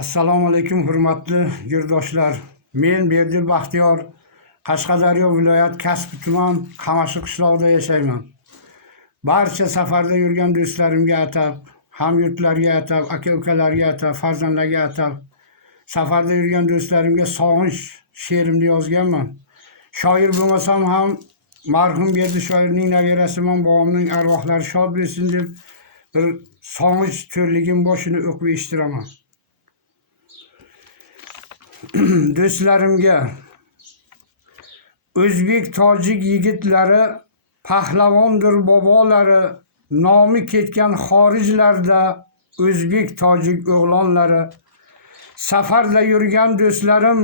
assalomu alaykum hurmatli yurtdoshlar men berdil baxtiyor qashqadaryo viloyat kasbi tuman qamashi qishlog'ida yashayman. Barcha safarda yurgan do'stlarimga atab hamyurtlarga atab aka ukalarga atab farzandlarga atab safarda yurgan do'stlarimga sog'inch she'rimni yozganman. Shoir bo'lmasam ham marhum berdi shoirning nabirasiman bobomning arvohlari shod bo'lsin deb bir sog'inch to'rligim boshini o'qib eshitiraman do'stlarimga o'zbek tojik yigitlari pahlavondir bobolari nomi ketgan xorijlarda o'zbek tojik o'g'lonlari. Safarda yurgan do'stlarim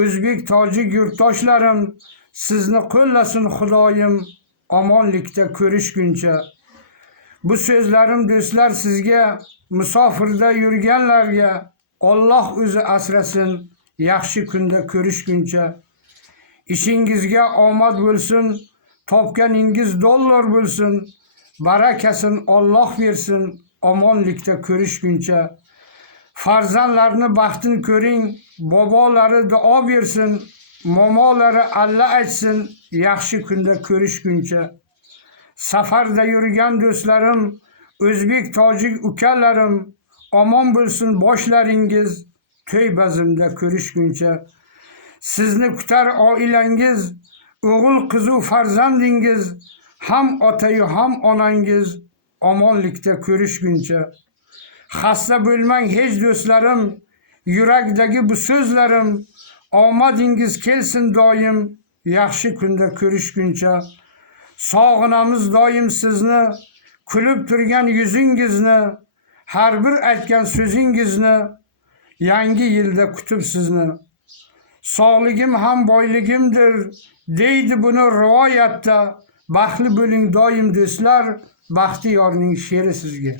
o'zbek tojik yurtdoshlarim sizni qo'llasin xudoyim omonlikda ko'rishguncha. Bu so'zlarim do'stlar sizga musofirda yurganlarga Alloh o'zi asrasin. Yaxshi kunda ko'rishguncha ishingizga omad bo'lsin topganingiz dollar bo'lsin barakasin Alloh bersin omonlikda ko'rishguncha farzandlarni baxtini ko'ring bobolari duo bersin momolari alla aytsin yaxshi kunda ko'rishguncha safarda yurgan do'stlarim o'zbek tojik ukalarim omon bo'lsin boshlaringiz to'y bazmda ko'rishguncha sizni kutar oilangiz o'g'il qizu farzandingiz ham otayu ham onangiz. Omonlikda ko'rishguncha xasta bo'lmang hech do'stlarim yurakdagi bu so'zlarim omadingiz kelsin doim yaxshi kunda ko'rishguncha sog'inamiz doim sizni kulib turgan yuzingizni har bir aytgan so'zingizni yangi yilda kutib sizni sog'ligim ham boyligimdir deydi buni rivoyatda. Baxtli bo'ling doim do'stlar baxtiyorning she'ri sizga.